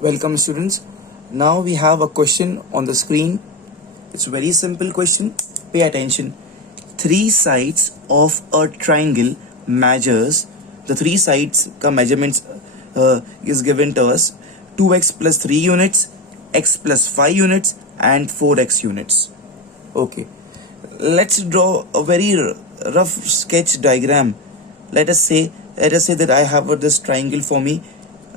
Welcome students. Now we have a question on the screen. It's a very simple question. Pay attention. Three sides of a triangle measures the three sides ka measurements is given to us 2x plus 3 units, x plus 5 units and 4x units. Okay. Let's draw a very rough sketch diagram. Let us say that I have this triangle for me.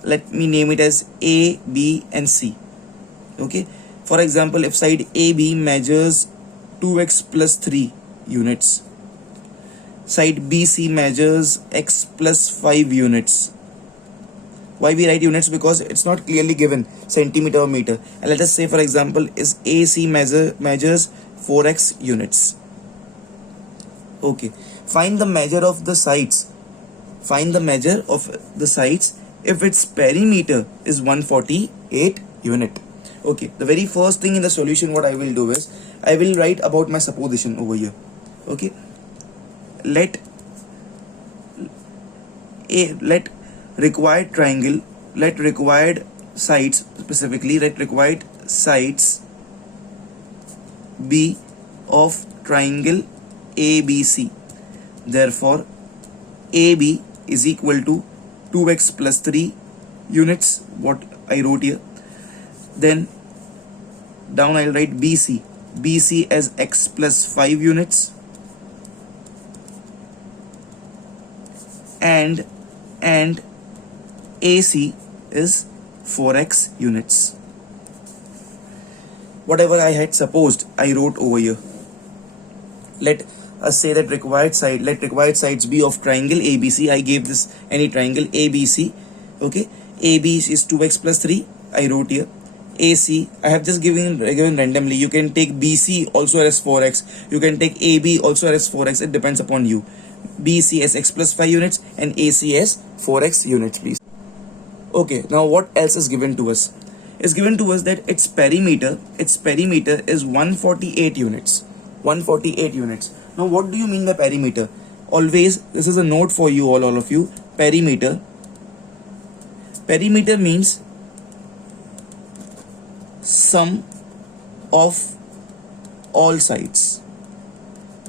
Let me name it as A, B and C. Okay. For example, if side AB measures 2x plus 3 units, side BC measures x plus 5 units. Why we write units? Because it's not clearly given centimeter or meter. And let us say, for example, is AC measures 4x units. Okay. Find the measure of the sides. Find the measure of the sides if its perimeter is 148 unit. Okay, the very first thing in the solution what I will do is I will write about my supposition over here. Okay, let required triangle, let required sides, specifically let required sides be of triangle ABC. Therefore AB is equal to 2x plus 3 units, what I wrote here. Then down I'll write BC as x plus 5 units and AC is 4x units. Whatever I had supposed, I wrote over here. Let us say that required sides be of triangle ABC. I gave this any triangle ABC. Okay, AB is 2x plus 3. I wrote here. AC I have just given randomly. You can take BC also as 4x. You can take AB also as 4x. It depends upon you. BC as x plus 5 units and AC as 4x units, please. Okay, now what else is given to us? It's given to us that its perimeter is 148 units. 148 units. Now what do you mean by perimeter? Always, this is a note for you all of you. Perimeter means sum of all sides.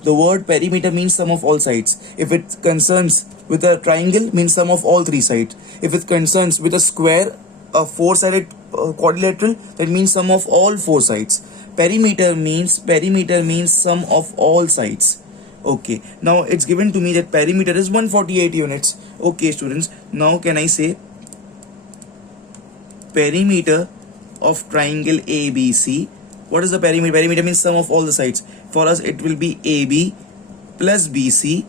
The word perimeter means sum of all sides. If it concerns with a triangle, means sum of all three sides. If it concerns with a square, a four-sided quadrilateral, that means sum of all four sides. Perimeter means sum of all sides. Okay, now it's given to me that perimeter is 148 units. Okay students, now can I say perimeter of triangle ABC? What is the perimeter? Perimeter means sum of all the sides. For us it will be AB plus BC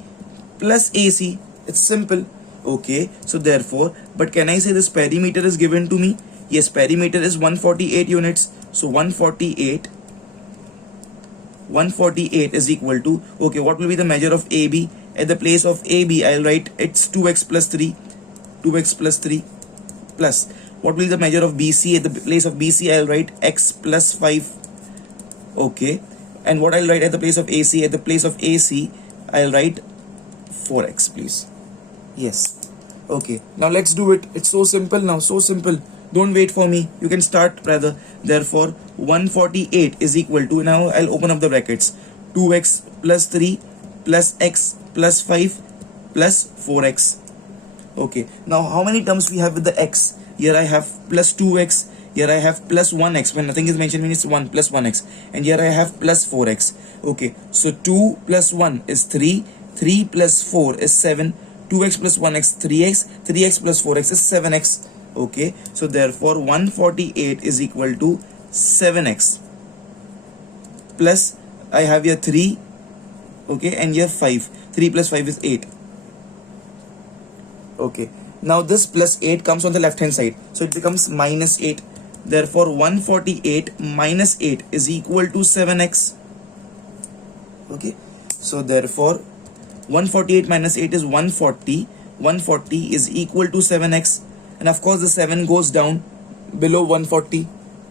plus AC. It's simple. Okay, so therefore, but can I say this perimeter is given to me? Yes, perimeter is 148 units. So 148 is equal to, okay, what will be the measure of AB? At the place of AB I'll write it's 2x plus 3 plus what will be the measure of BC? At the place of BC I'll write x plus 5. Okay, and what I'll write at the place of AC? At the place of AC I'll write 4x, please. Yes. Okay, now let's do it. It's so simple now, so simple. Don't wait for me, you can start rather. Therefore 148 is equal to, now I'll open up the brackets, 2x plus 3 plus x plus 5 plus 4x. Okay, now how many terms we have with the x? Here I have plus 2x, here I have plus 1x. When nothing is mentioned, means 1 plus 1x, and here I have plus 4x. Okay, so 2 plus 1 is 3, 3 plus 4 is 7, 2x plus 1x 3x, 3x plus 4x is 7x. Okay, so therefore 148 is equal to 7x plus I have here 3, okay, and here 5. 3 plus 5 is 8. Okay, now this plus 8 comes on the left hand side, so it becomes minus 8. Therefore 148 minus 8 is equal to 7x. Okay, so therefore 148 minus 8 is 140. 140 is equal to 7x, and of course the 7 goes down below 140.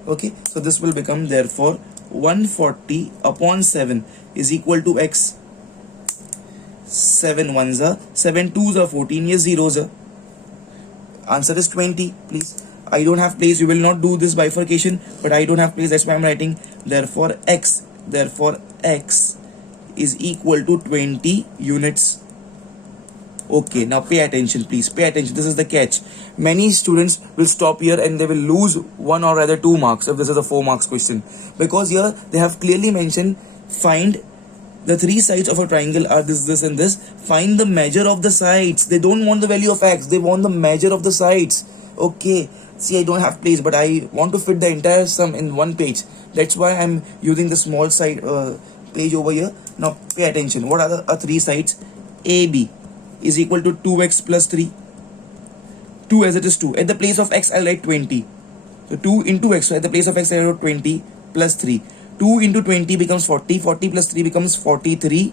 Okay, so this will become, therefore 140 upon 7 is equal to x. 7 ones are 7 twos are 14, ये zeros are. Answer is 20, please. I don't have place. You will not do this bifurcation, but I don't have place. That's why I'm writing. Therefore x is equal to 20 units. Okay, now pay attention, please. Pay attention. This is the catch. Many students will stop here and they will lose 1 or rather 2 marks if this is a 4 marks question, because here they have clearly mentioned find the 3 sides of a triangle are this and this. Find the measure of the sides. They don't want the value of x. They want the measure of the sides. Okay. See, I don't have place, but I want to fit the entire sum in one page. That's why I'm using the small side page over here. Now pay attention. What are the 3 sides? AB is equal to 2x plus 3. 2 as it is 2. At the place of x, I'll write 20. So 2 into x. So at the place of x, I'll write 20 plus 3. 2 into 20 becomes 40. 40 plus 3 becomes 43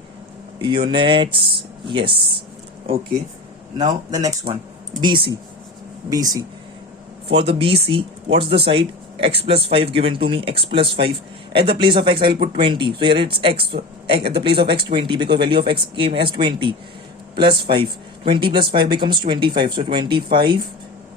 units. Yes. Okay. Now the next one. BC. For the BC, what's the side? X plus 5 given to me. X plus 5. At the place of x, I'll put 20. So here it's x. So at the place of x, 20, because value of x came as 20. Plus 5. 20 plus 5 becomes 25. So 25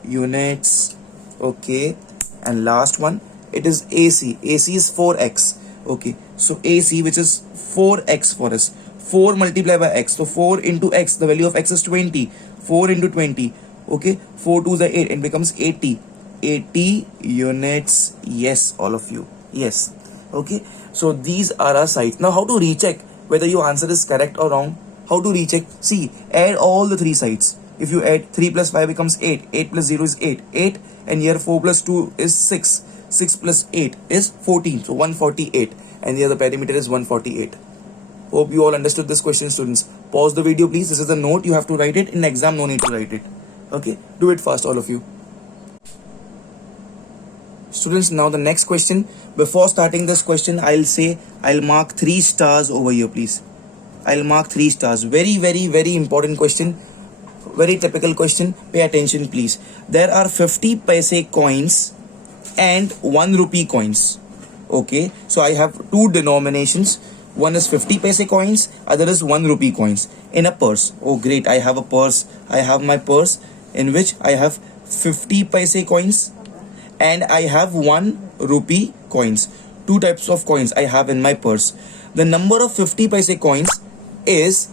units. Okay. And last one, it is AC. AC is 4x. Okay. So AC, which is 4x for us. 4 multiplied by x. So 4 into x, the value of x is 20. 4 into 20. Okay. 4 to the 8. It becomes 80. 80 units. Yes, all of you. Yes. Okay. So these are our sides. Now how to recheck whether your answer is correct or wrong? How to recheck? See, add all the 3 sides. If you add 3 plus 5 becomes 8. 8 plus 0 is 8. 8, and here 4 plus 2 is 6. 6 plus 8 is 14. So 148. And here the perimeter is 148. Hope you all understood this question, students. Pause the video, please. This is the note. You have to write it. In exam, no need to write it. Okay? Do it fast, all of you. Students, now the next question. Before starting this question, I'll mark 3 stars over here, please. I'll mark 3 stars. Very, very, very important question. Very typical question. Pay attention, please. There are 50 paise coins and 1 rupee coins. Okay. So I have 2 denominations. One is 50 paise coins. Other is 1 rupee coins in a purse. Oh, great. I have a purse. I have my purse in which I have 50 paise coins and I have 1 rupee coins. 2 types of coins I have in my purse. The number of 50 paise coins is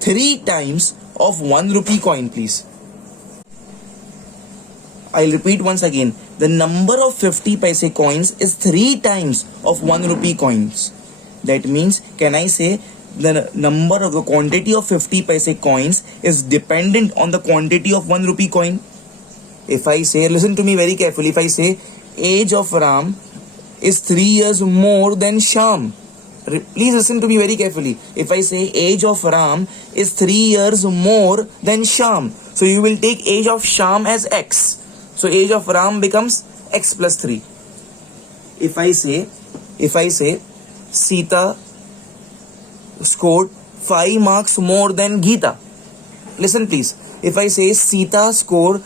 3 times of 1 rupee coin, please. I'll repeat once again. The number of 50 paise coins is 3 times of 1 rupee coins. That means, can I say the number of the quantity of 50 paise coins is dependent on the quantity of 1 rupee coin? If I say, listen to me very carefully, if I say age of Ram is 3 years more than Sham. Please listen to me very carefully. If I say age of Ram is 3 years more than Sham, so you will take age of Sham as x. So age of Ram becomes x plus 3. If I say Sita scored 5 marks more than Geeta. Listen please. If I say Sita scored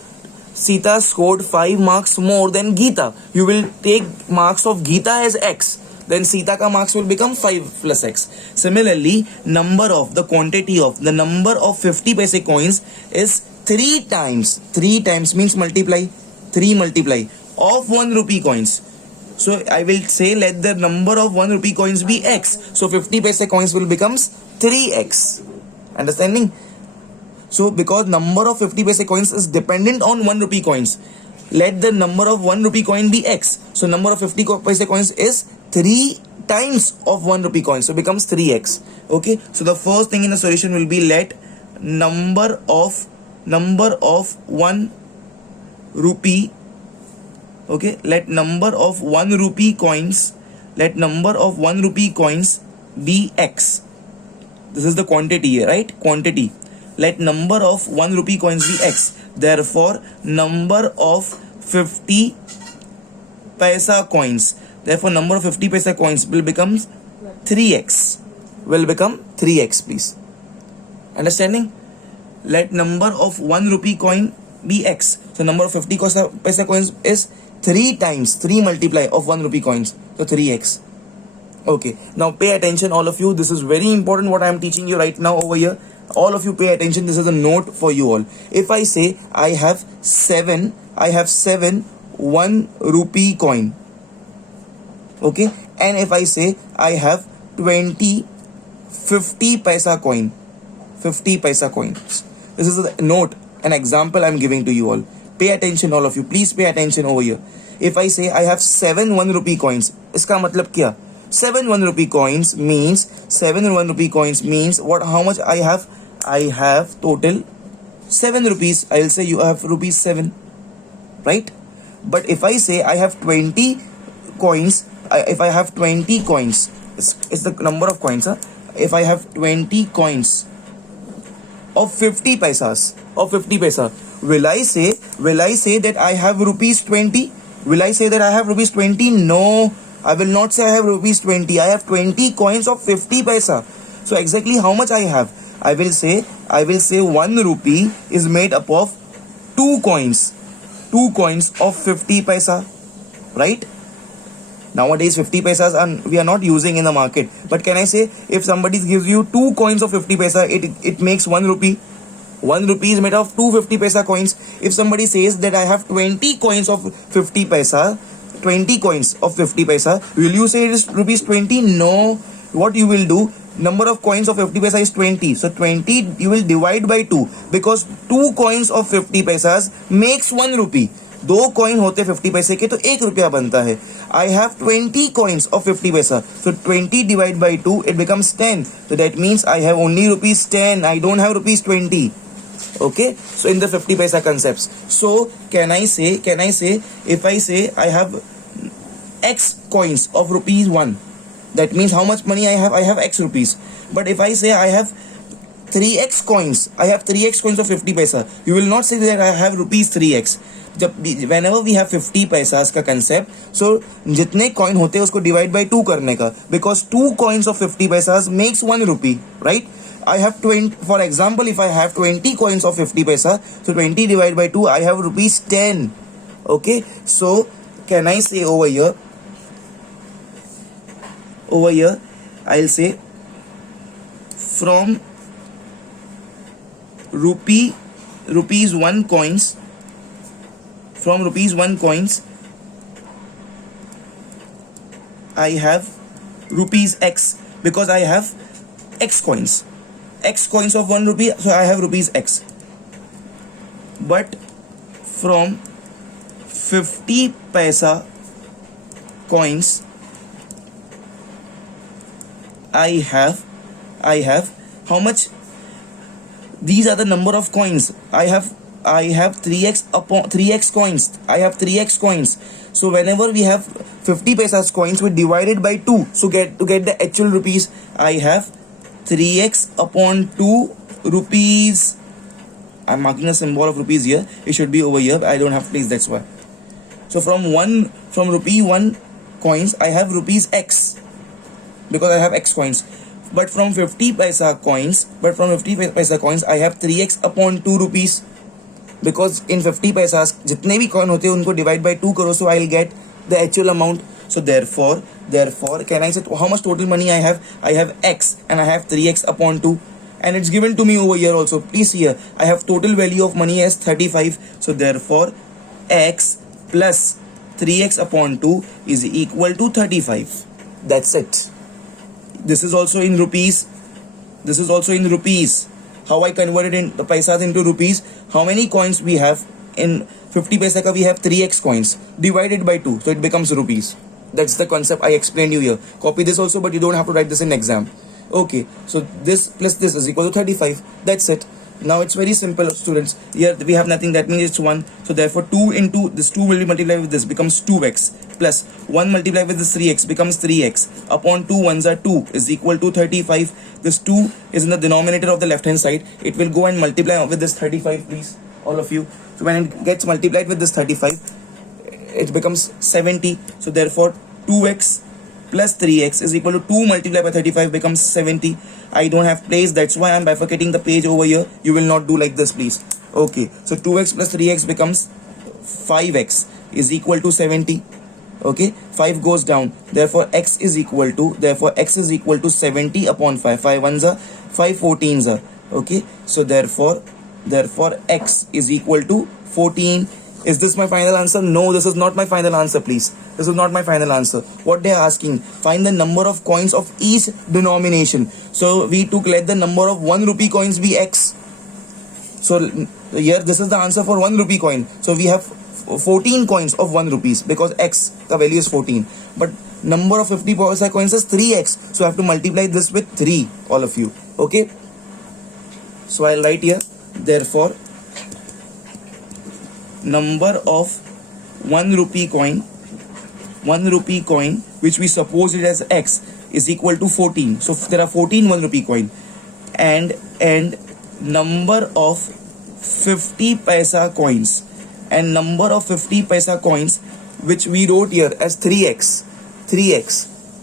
5 marks more than Geeta, you will take marks of Geeta as x. Then Sita ka marks will become 5 plus x. Similarly, the quantity of the number of 50 paise coins is 3 times. 3 times means multiply. 3 multiply of 1 rupee coins. So I will say let the number of 1 rupee coins be x. So 50 paise coins will becomes 3x. Understanding? So because number of 50 paise coins is dependent on 1 rupee coins, let the number of 1 rupee coin be x. So number of 50 paise coins is 3 times of 1 rupee coin. So becomes 3x. Okay. So the first thing in the solution will be let number of 1 rupee. Okay. Let number of 1 rupee coins. Let number of 1 rupee coins be x. This is the quantity, right? Quantity. Let number of 1 rupee coins be x. Therefore, number of 50 paisa coins. Therefore, number of 50 paisa coins will become 3x. Will become 3x, please. Understanding? Let number of 1 rupee coin be x. So, number of 50 paisa coins is 3 times, 3 multiply of 1 rupee coins. So, 3x. Okay. Now, pay attention, all of you. This is very important what I am teaching you right now over here. All of you pay attention. This is a note for you all. If I say I have 7 1 rupee coin. Okay, and if I say I have 20 50 paisa coin, 50 paisa coins. This is a note, an example I'm giving to you all. Pay attention, all of you. Please pay attention over here. If I say I have 7 1 rupee coins, इसका मतलब क्या? 7 1 rupee coins means 7 1 rupee coins means what? How much I have? I have total 7 rupees. I will say you have rupees 7, right? But if I say I have 20 coins, if I have 20 coins, it's the number of coins. If I have 20 coins of 50 paisas, of 50 paisa, will I say that I have rupees 20? Will I say that I have rupees 20? No, I will not say I have rupees 20. I have 20 coins of 50 paisa. So exactly how much I have? I will say 1 rupee is made up of 2 coins of 50 paisa, right? Nowadays 50 paisas we are not using in the market, but can I say if somebody gives you 2 coins of 50 paisa, it makes 1 rupee. 1 rupee is made of 2 50 paisa coins. If somebody says that I have 20 coins of 50 paisa, 20 coins of 50 paisa, will you say it is rupees 20? No. What you will do, number of coins of 50 paisa is 20, so 20 you will divide by 2, because 2 coins of 50 paisas makes 1 rupee. 2 coin होते 50 पैसे के तो 1 रुपया बनता है. I have 20 coins of 50 paisa, so 20 divided by 2, it becomes 10. So that means I have only rupees 10. I don't have rupees 20. Okay, so in the 50 paisa concepts, so can I say if I say I have x coins of rupees 1, that means how much money I have x rupees. But if I say I have 3x coins, I have 3x coins of 50 paisa, you will not say that I have rupees 3x. जब whenever we have 50 पैसास का concept, so जितने coin होते हैं उसको divide by 2 करने का, because 2 coins of 50 पैसास makes 1 rupee, right? I have 20, for example, if I have 20 coins of 50 paisa, so 20 divided by 2, I have rupees 10. Okay, so can I say over here, I'll say from rupees 1 coins, from rupees 1 coins, I have rupees x, because I have x coins of 1 rupee, so I have rupees x. But from 50 paisa coins, I have how much? These are the number of coins. I have 3x upon 3x coins. I have 3x coins. So whenever we have 50 paisas coins, we divide it by 2. So to get the actual rupees, I have 3x upon 2 rupees. I'm marking a symbol of rupees here. It should be over here. I don't have place, that's why. So from rupee 1 coins, I have rupees x, because I have x coins. But from 50 paisa coins, I have 3x upon 2 rupees, because in 50 paisas जितने भी coin होते हैं उनको divide by 2 करो, so I'll get the actual amount. So therefore can I say how much total money I have? I have x and I have 3x upon 2, and it's given to me over here also. Please see here, I have total value of money as 35. So therefore x plus 3x upon 2 is equal to 35. That's it. This is also in rupees. How I converted in the paisas into rupees. How many coins we have? In 50 paisa ka we have 3x coins divided by 2, so it becomes rupees. That's the concept I explained you here. Copy this also, but you don't have to write this in exam. Okay, so this plus this is equal to 35. That's it. Now it's very simple, students. Here we have nothing, that means it's 1. So therefore 2 into this 2 will be multiplied with this, becomes 2x, plus 1 multiplied with this 3x becomes 3x, upon 2 ones are 2 is equal to 35. This 2 is in the denominator of the left hand side. It will go and multiply with this 35, please, all of you. So when it gets multiplied with this 35, it becomes 70. So therefore 2x plus 3x is equal to 2 multiplied by 35 becomes 70. I don't have place, that's why I'm bifurcating the page over here. You will not do like this, please. Okay, so 2x plus 3x becomes 5x is equal to 70. Okay, 5 goes down, therefore x is equal to 70 upon 5. 5 ones are 5 14s are. Okay, so therefore x is equal to 14 Is this my final answer? No, this is not my final answer, please. This is not my final answer. What they are asking, find the number of coins of each denomination. So we took, let the number of 1 rupee coins be X. So here this is the answer for 1 rupee coin. So we have 14 coins of 1 rupees because X, the value is 14. But number of 50 paisa coins is 3X. So I have to multiply this with 3, all of you. Okay. So I'll write here, therefore, number of 1 rupee coin which we suppose it as X is equal to 14. So there are 14 1 rupee coin, and number of 50 paisa coins, and number of 50 paisa coins which we wrote here as 3x.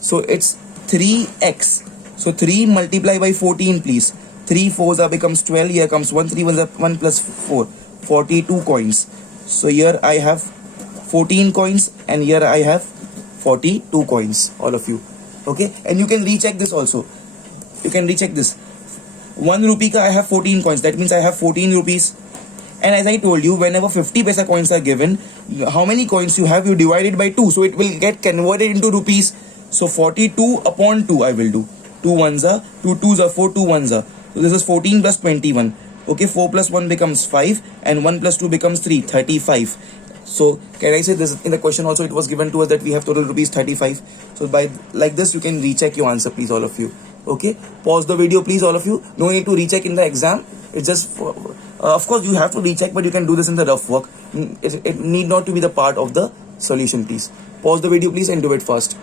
So it's 3x. So 3 multiply by 14, please. 3 4s are becomes 12. Here comes 1 3 1 1 plus 4, 42 coins. So here I have 14 coins and here I have 42 coins, all of you. Okay, and you can recheck this also. You can recheck this. 1 rupee ka I have 14 coins. That means I have 14 rupees. And as I told you, whenever 50 paisa coins are given, how many coins you have, you divide it by 2. So it will get converted into rupees. So 42 upon 2 I will do. 2 1s are, 2 2s are 4, 2 1s are. So this is 14 plus 21. Okay, 4 plus 1 becomes 5 and 1 plus 2 becomes 3, 35. So can I say this in the question also it was given to us that we have total rupees 35. So by like this you can recheck your answer, please, all of you. Okay, pause the video, please, all of you. No need to recheck in the exam. It's just for, of course you have to recheck, but you can do this in the rough work. It need not to be the part of the solution, please. Pause the video, please, and do it fast.